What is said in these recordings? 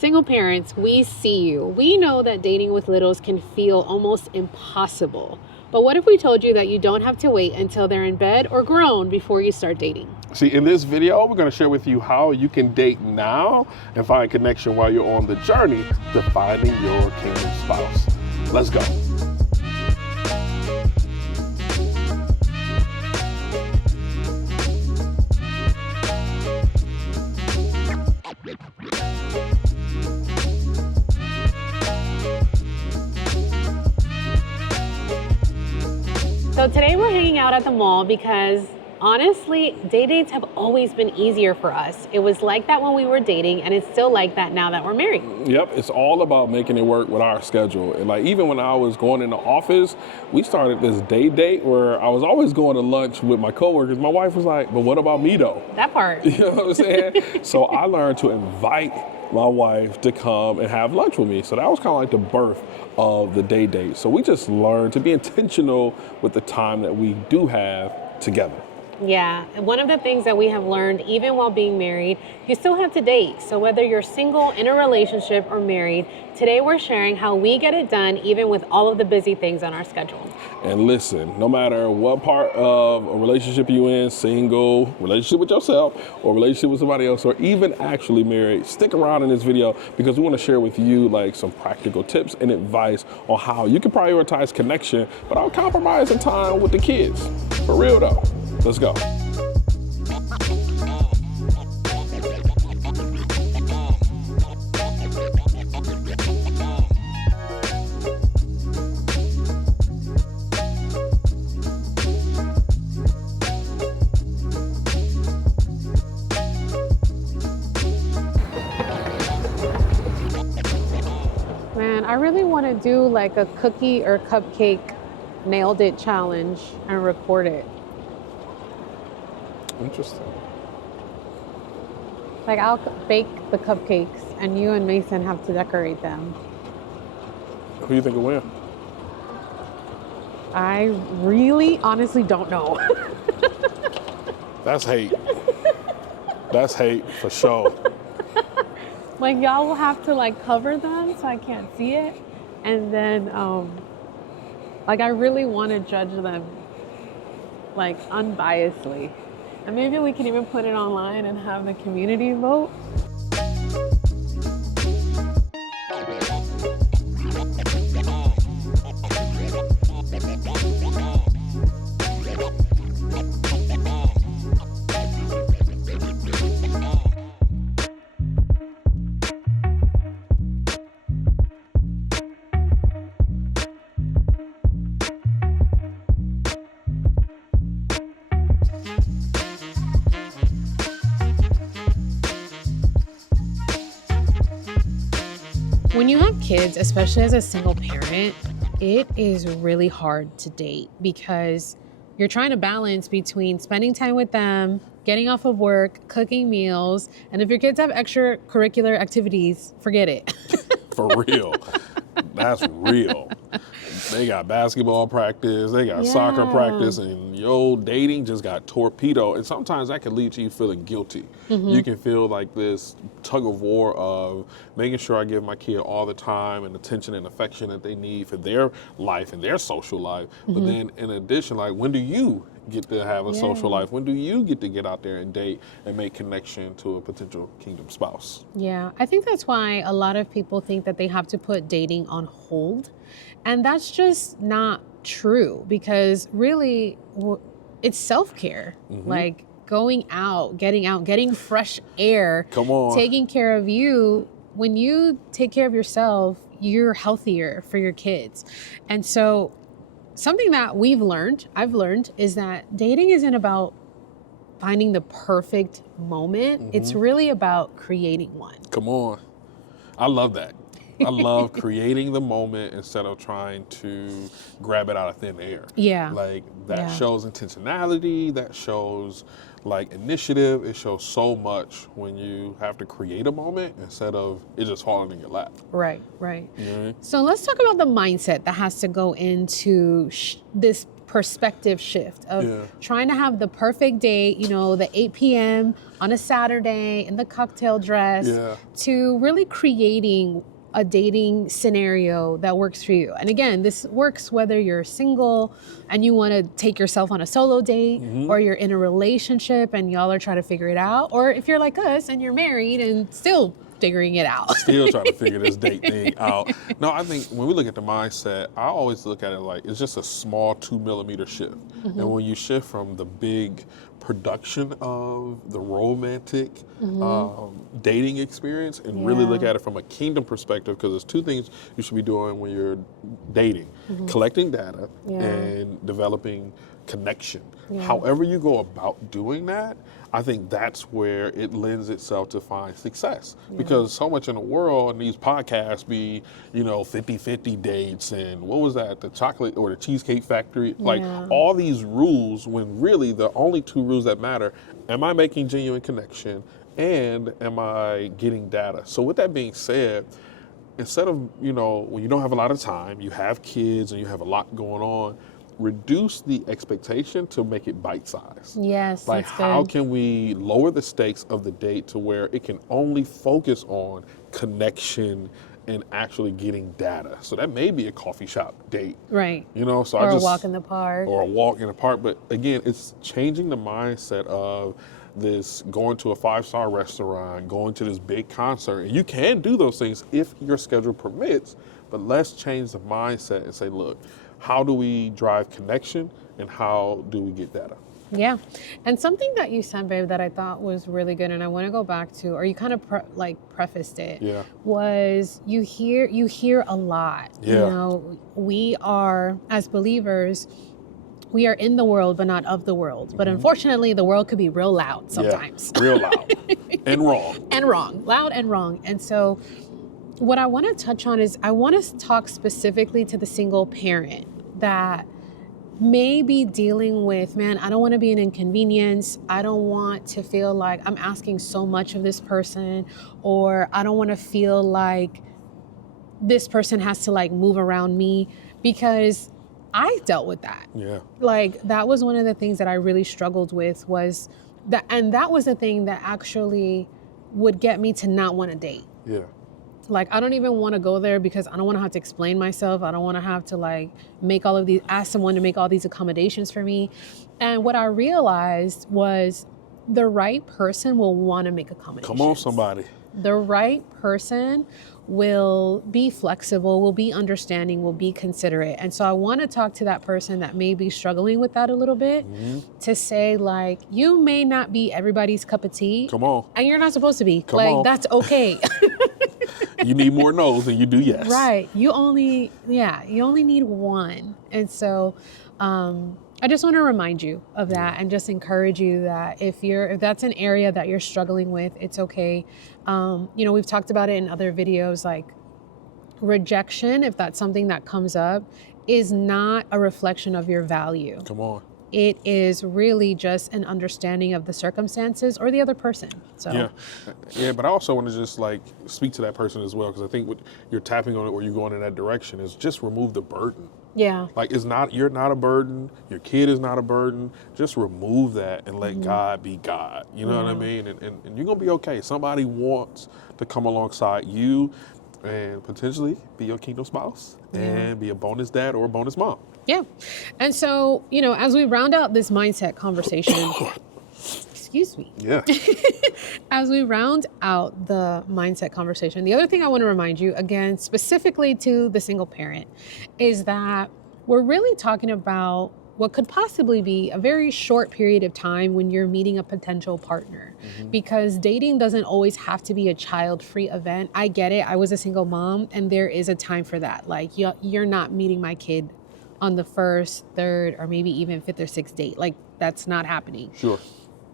Single parents, we see you. We know that dating with littles can feel almost impossible. But what if we told you that you don't have to wait until they're in bed or grown before you start dating? See, in this video, we're going to share with you how you can date now and find connection while you're on the journey to finding your kingdom spouse. Let's go. So today we're hanging out at the mall because honestly, date dates have always been easier for us. It was like that when we were dating, and it's still like that now that we're married. Yep, it's all about making it work with our schedule. And like even when I was going in the office, we started this date where I was always going to lunch with my coworkers. My wife was like, "But what about me though?" That part. You know what I'm saying? So I learned to invite my wife to come and have lunch with me. So that was kind of like the birth of the date. So we just learned to be intentional with the time that we do have together. Yeah, and one of the things that we have learned, even while being married, you still have to date. So whether you're single, in a relationship, or married, today we're sharing how we get it done even with all of the busy things on our schedule. And listen, no matter what part of a relationship you're in, single, relationship with yourself, or relationship with somebody else, or even actually married, stick around in this video because we want to share with you like some practical tips and advice on how you can prioritize connection without compromising time with the kids. For real though. Let's go. Man, I really want to do like a cookie or cupcake nailed it challenge and record it. Interesting. Like I'll bake the cupcakes and you and Mason have to decorate them. Who do you think will win? I really honestly don't know. That's hate. That's hate for sure. Like y'all will have to like cover them so I can't see it. And then like I really want to judge them like unbiasedly. And maybe we can even put it online and have the community vote. When you have kids, especially as a single parent, it is really hard to date because you're trying to balance between spending time with them, getting off of work, cooking meals, and if your kids have extracurricular activities, forget it. For real. That's real. They got basketball practice, they got soccer practice, and your dating just got torpedoed. And sometimes that can lead to you feeling guilty. You can feel like this tug of war of making sure I give my kid all the time and attention and affection that they need for their life and their social life. But then in addition, like when do you get to have a social life? When do you get to get out there and date and make connection to a potential kingdom spouse? Yeah, I think that's why a lot of people think that they have to put dating on hold. And that's just not true because really it's self-care. Like going out, getting fresh air, Come on. taking care of you. When you take care of yourself, you're healthier for your kids. And so something that I've learned is that dating isn't about finding the perfect moment. It's really about creating one. Come on. I love that. I love creating the moment instead of trying to grab it out of thin air. Yeah. Like that shows intentionality, that shows like initiative. It shows so much when you have to create a moment instead of it just falling in your lap. Right, right. You know what I mean? So let's talk about the mindset that has to go into this perspective shift of Yeah. trying to have the perfect date, you know, the 8 p.m. on a Saturday in the cocktail dress, Yeah. to really creating a dating scenario that works for you. And again, this works whether you're single and you want to take yourself on a solo date, or you're in a relationship and y'all are trying to figure it out, or if you're like us and you're married and still figuring it out. Still trying to figure this date thing out. No, I think when we look at the mindset, I always look at it like it's just a small 2 millimeter shift. And when you shift from the big production of the romantic dating experience and really look at it from a kingdom perspective, because there's two things you should be doing when you're dating: collecting data and developing connection. However you go about doing that, I think that's where it lends itself to find success. Because so much in the world, and these podcasts be, you know, 50-50 dates, and what was that, the chocolate or the Cheesecake Factory, like all these rules, when really the only two rules that matter: am I making genuine connection, and am I getting data? So with that being said, instead of, you know, when you don't have a lot of time, you have kids and you have a lot going on, reduce the expectation to make it bite-sized. Yes, Like, that's how good. can we lower the stakes of the date to where it can only focus on connection and actually getting data? So that may be a coffee shop date, Right. you know? So Or I a just, walk in the park. or a walk in the park. But again, it's changing the mindset of this going to a 5-star restaurant, going to this big concert. And you can do those things if your schedule permits, but let's change the mindset and say, look, how do we drive connection and how do we get data? Yeah. And something that you said, babe, that I thought was really good, and I want to go back to, or you kind of prefaced it, Yeah. was you hear a lot. You Yeah. know, we are, as believers, we are in the world, but not of the world. But unfortunately, the world could be real loud sometimes. Yeah, real loud and wrong. And wrong, loud and wrong. And so what I want to touch on is I want to talk specifically to the single parent that may be dealing with, man, I don't want to be an inconvenience. I don't want to feel like I'm asking so much of this person, or I don't want to feel like this person has to like move around me, because I dealt with that. Yeah. Like, that was one of the things that I really struggled with, was that, and that was the thing that actually would get me to not want to date. Yeah. Like, I don't even want to go there because I don't want to have to explain myself. I don't want to have to like ask someone to make all these accommodations for me. And what I realized was the right person will want to make accommodations. Come on, somebody. The right person will be flexible, will be understanding, will be considerate. And so I want to talk to that person that may be struggling with that a little bit, to say, like, you may not be everybody's cup of tea. Come on. And you're not supposed to be. Come like, on. that's okay. You need more no's than you do yes. Right. You only need one. And so I just want to remind you of that, and just encourage you that if that's an area that you're struggling with, it's okay. You know, we've talked about it in other videos, like rejection, if that's something that comes up, is not a reflection of your value. Come on. It is really just an understanding of the circumstances or the other person. So Yeah, but I also want to just like speak to that person as well, because I think what you're tapping on it, or you're going in that direction, is just remove the burden. yeah. Like, you're not a burden. Your kid is not a burden. Just remove that and let God be God. You know what I mean? And you're going to be okay. Somebody wants to come alongside you and potentially be your kingdom spouse and be a bonus dad or a bonus mom. Yeah. And so, you know, as we round out this mindset conversation, excuse me. Yeah. As we round out the mindset conversation, the other thing I want to remind you, again, specifically to the single parent, is that we're really talking about what could possibly be a very short period of time when you're meeting a potential partner. Because dating doesn't always have to be a child-free event. I get it. I was a single mom, and there is a time for that. Like, you're not meeting my kid on the first, third, or maybe even fifth or sixth date. Like, that's not happening. Sure.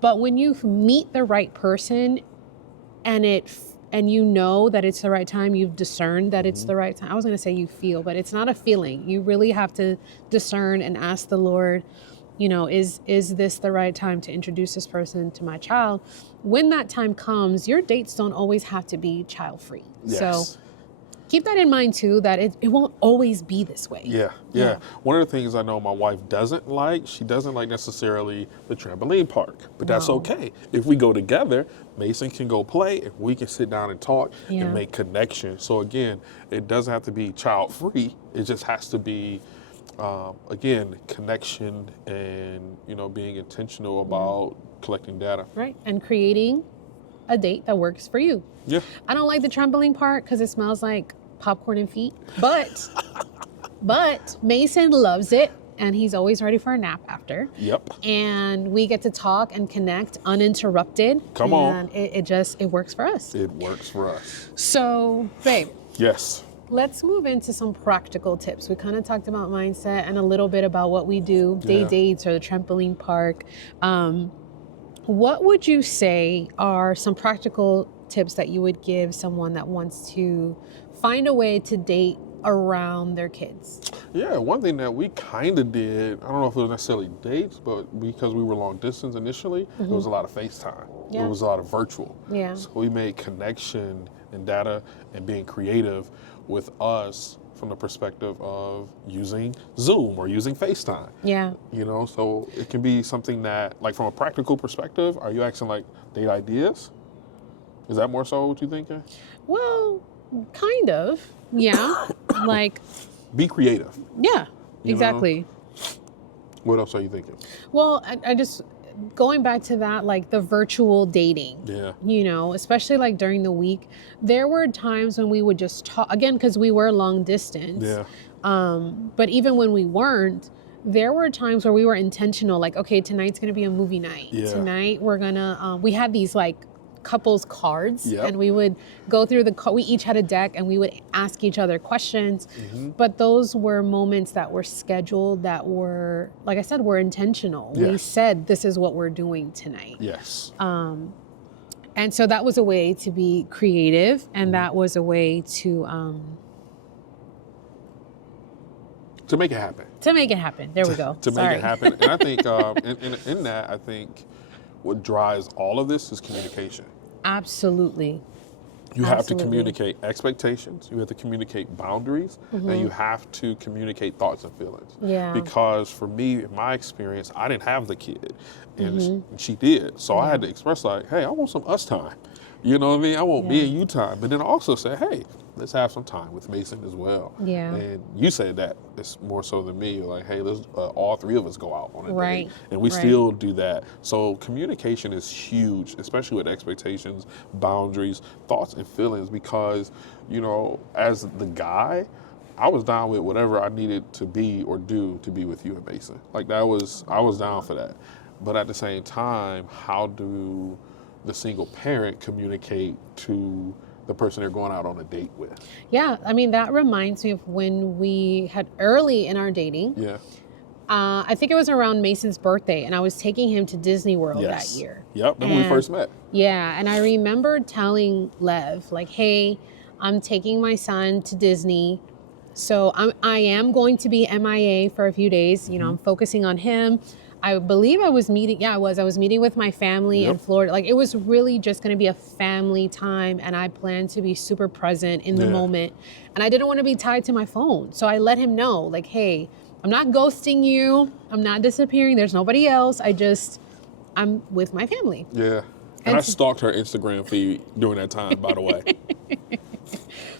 But when you meet the right person, and you know that it's the right time, you've discerned that it's the right time. I was going to say you feel, but it's not a feeling. You really have to discern and ask the Lord, you know, is this the right time to introduce this person to my child? When that time comes, your dates don't always have to be child-free. Yes. So keep that in mind too, that it won't always be this way. Yeah. One of the things I know my wife doesn't like, she doesn't like necessarily the trampoline park, but that's No. okay. If we go together, Mason can go play and we can sit down and talk Yeah. and make connection. So again, it doesn't have to be child free. It just has to be, again, connection and, being intentional about collecting data. Right. And creating a date that works for you. Yeah. I don't like the trampoline park because it smells like popcorn and feet, but Mason loves it and he's always ready for a nap after. Yep. And we get to talk and connect uninterrupted. Come on. And it works for us. It works for us. So, babe, Yes. let's move into some practical tips. We kind of talked about mindset and a little bit about what we do, day dates or the trampoline park. What would you say are some practical tips that you would give someone that wants to find a way to date around their kids? Yeah, one thing that we kind of did, I don't know if it was necessarily dates, but because we were long distance initially, it was a lot of FaceTime. Yeah. It was a lot of virtual. Yeah. So we made connection and data and being creative with us from the perspective of using Zoom or using FaceTime. Yeah. So it can be something that, like from a practical perspective, are you asking like date ideas? Is that more so what you're thinking? Well, kind of. Yeah. Like, Be creative. yeah, exactly. What else are you thinking? Well, I just, going back to that, like the virtual dating, Yeah. Especially like during the week, there were times when we would just talk, again, because we were long distance. Yeah. But even when we weren't, there were times where we were intentional, like, okay, tonight's going to be a movie night. Yeah. Tonight we're going to, we had these like couples cards Yep. and we would go through we each had a deck and we would ask each other questions. But those were moments that were scheduled, that were, like I said, were intentional. We Yes. said, this is what we're doing tonight. Yes. And so that was a way to be creative, and that was a way to make it happen. make it happen. There we go. To make it happen. And I think in that, I think what drives all of this is communication. Absolutely. You have to Absolutely. communicate expectations, you have to communicate boundaries, and you have to communicate thoughts and feelings. Yeah. Because for me, in my experience, I didn't have the kid, and she did. So I had to express like, hey, I want some us time. You know what I mean? I want me and you time. But then also say, hey, let's have some time with Mason as well. Yeah. And you said that it's more so than me. Like, hey, let's all three of us go out on a Right. date. And we Right. still do that. So communication is huge, especially with expectations, boundaries, thoughts, and feelings. Because, as the guy, I was down with whatever I needed to be or do to be with you and Mason. Like I was down for that. But at the same time, how do the single parent communicate to the person they're going out on a date with? Yeah. I mean, that reminds me of when we had early in our dating. Yeah. I think it was around Mason's birthday, and I was taking him to Disney World Yes. that year. Yep. Then we first met. Yeah, and I remember telling Lev, like, hey, I'm taking my son to Disney. So I am going to be MIA for a few days. I'm focusing on him. I believe I was meeting, I was meeting with my family in Florida. Like, it was really just going to be a family time, and I planned to be super present in the moment. And I didn't want to be tied to my phone. So I let him know, like, hey, I'm not ghosting you. I'm not disappearing. There's nobody else. I'm with my family. Yeah. And I stalked her Instagram feed during that time, by the way.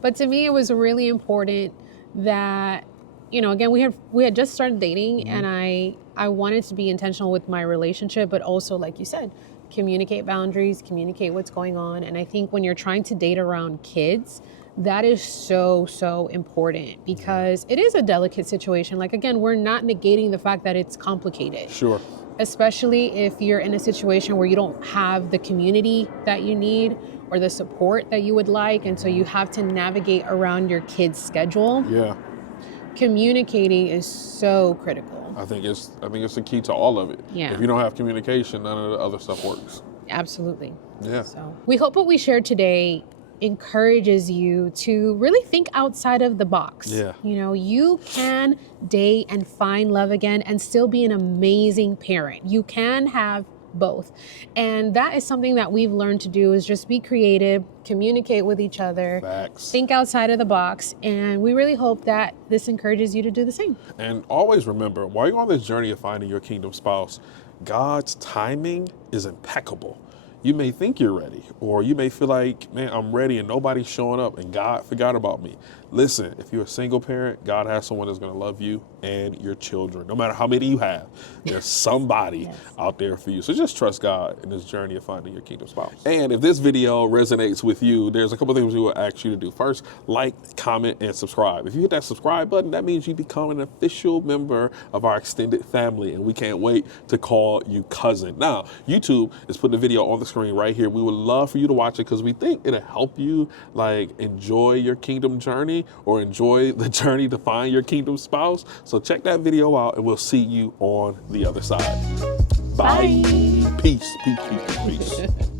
But to me, it was really important that, again, we had just started dating, and I wanted to be intentional with my relationship, but also, like you said, communicate boundaries, communicate what's going on. And I think when you're trying to date around kids, that is so, so important, because it is a delicate situation. Like, again, we're not negating the fact that it's complicated. Sure. Especially if you're in a situation where you don't have the community that you need or the support that you would like. And so you have to navigate around your kid's schedule. Yeah. Communicating is so critical. I think it's the key to all of it. Yeah. If you don't have communication, none of the other stuff works. Absolutely. Yeah. So we hope what we shared today encourages you to really think outside of the box. Yeah. You can date and find love again and still be an amazing parent. You can have both. And that is something that we've learned to do, is just be creative, communicate with each other, Facts. think outside of the box. And we really hope that this encourages you to do the same. And always remember, while you're on this journey of finding your kingdom spouse, God's timing is impeccable. You may think you're ready, or you may feel like, man, I'm ready and nobody's showing up and God forgot about me. Listen, if you're a single parent, God has someone that's going to love you and your children. No matter how many you have, there's somebody Yes. out there for you. So just trust God in this journey of finding your kingdom spouse. And if this video resonates with you, there's a couple things we will ask you to do. First, like, comment, and subscribe. If you hit that subscribe button, that means you become an official member of our extended family, and we can't wait to call you cousin. Now, YouTube is putting the video on the screen right here. We would love for you to watch it because we think it'll help you like enjoy your kingdom journey, or enjoy the journey to find your kingdom spouse. So check that video out, and we'll see you on the other side. Bye. Bye. Peace, peace, peace, peace.